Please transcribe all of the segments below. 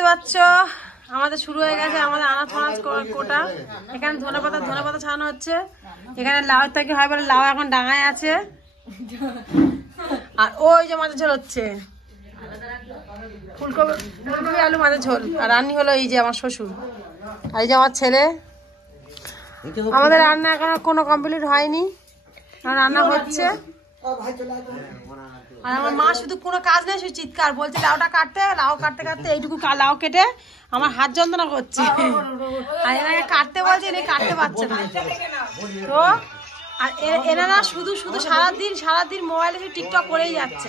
দেখতে পাচ্ছ আমাদের শুরু হয়ে গেছে আমাদের আনাজ ফানাজ কোটা। এখানে ধনেপাতা ছাড়ানো হচ্ছে। এখানে লাউ থেকে হয় বলে লাউ এখন ডাঙায় আছে। আর ওই যে মাছের ঝোল হচ্ছে, ফুলকপি আলু মাছের ঝোল। আর রান্নি হলো এই যে আমার শ্বশুর আর এই যে আমার ছেলে। আমাদের রান্না এখনো কোনো কমপ্লিট হয়নি, রান্না হচ্ছে। আর আমার মা শুধু কোনো কাজ নেই, শুধু চিৎকার বলছে লাউটা কাটতে। লাউ কাটতে কাটতে এইটুকু লাউ কেটে আমার হাত যন্ত্রণা করছে। আর এনাকে কাটতে বলছে, এনে কাটতে পারছে না। তো আর এনারা শুধু সারাদিন মোবাইলে শুধু টিকটক করেই যাচ্ছে।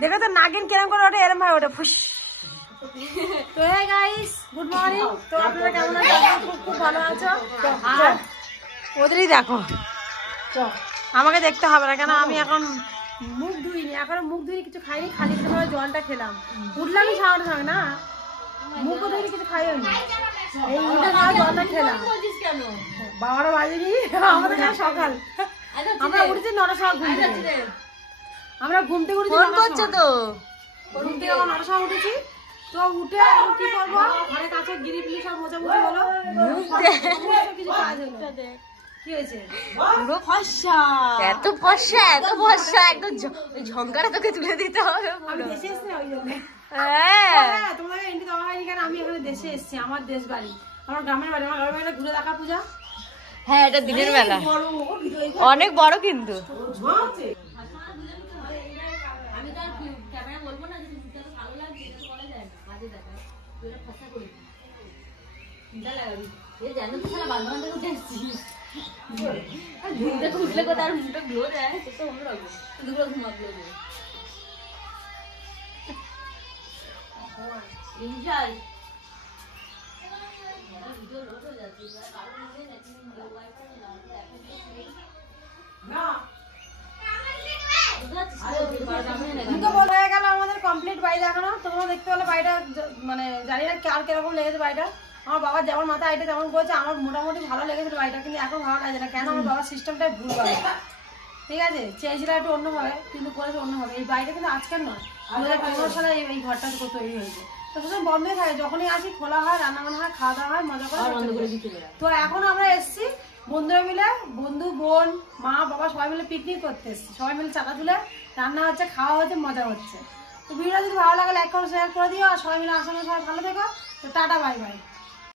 দেখো তো নাগিন কিরম করে ওঠে, এরম ভাবে ওঠে ফুস। তো হ্যাঁ গাইস, গুড মর্নিং। তো আপনারা কেমন আছেন? খুব ভালো আছো? আর ওদেরই দেখো, আমাকে দেখতে হবে না কেন, আমি এখন মুখ ধুইনি, এখনো মুখ ধুইনি, কিছু খাইনি, খালি করে জলটা খেলাম। উঠলামই সামনে সঙ্গে না, মুখও ধুইনি, কিছু খাইনি, এই উঠে খাওয়া জলটা খেলাম। 12টা বাজেনি, আমাদের এখানে সকাল। আমরা উঠেছি 9টার সময় ঘুম থেকে। আমরা ঘুম থেকে উঠেছি 9টার সময় উঠেছি। তো উঠে কি করবো, ঘরে কাছে গিরিপিলি সব মোছামুছি হলো, কিছু কাজ হলো। কি হয়েছে? এত ফর্সা একদম ঝঙ্কারা তোকে তুলে দিতে হবে। দেশে এসছি ওই জন্য। তোমাদের এন্ট্রি দেওয়া হয়নি কেন, আমি এখানে দেশে এসছি, আমার দেশ বাড়ি, আমার গ্রামের বাড়ি। আমার গ্রামের বাড়িটা ঘুরে দেখা পূজা। হ্যাঁ, এটা দিনের বেলা অনেক বড় কিন্তু। হয়ে গেল আমাদের কমপ্লিট বাড়িটা এখনো। তোমরা দেখতে পেলে বাড়িটা, মানে জানি না কার কিরকম লেগেছে বাড়িটা। আমার বাবা যেমন মাথা আইটা যেমন করেছে, আমার মোটামুটি ভালো লেগেছিল বাড়িটা, কিন্তু এখন ভালো লাগে না। কেন, আমার বাবার সিস্টেমটাই ভুল করে। ঠিক আছে, চেয়েছিল একটু অন্যভাবে, কিন্তু করেছে অন্যভাবে। এই বাড়িটা কিন্তু আজকের নয়, 2015 সালে এই ঘরটা তৈরি হয়েছে। তো সেসব বন্ধই থাকে, যখনই আসি খোলা হয়, রান্না বান্না হয়, খাওয়া দাওয়া হয়, মজা করে। তো এখন আমরা এসছি বন্ধুরা মিলে, বন্ধু, বোন, মা, বাবা সবাই মিলে পিকনিক করতে এসছি। সবাই মিলে চাকা তুলে রান্না হচ্ছে, খাওয়া হচ্ছে, মজা হচ্ছে। তো ভিডিওটা যদি ভালো লাগে লাইক করে শেয়ার করে দিও। আর সবাই মিলে আসানো, সবাই ভালো থেকো। তো টাটা, বাই বাই।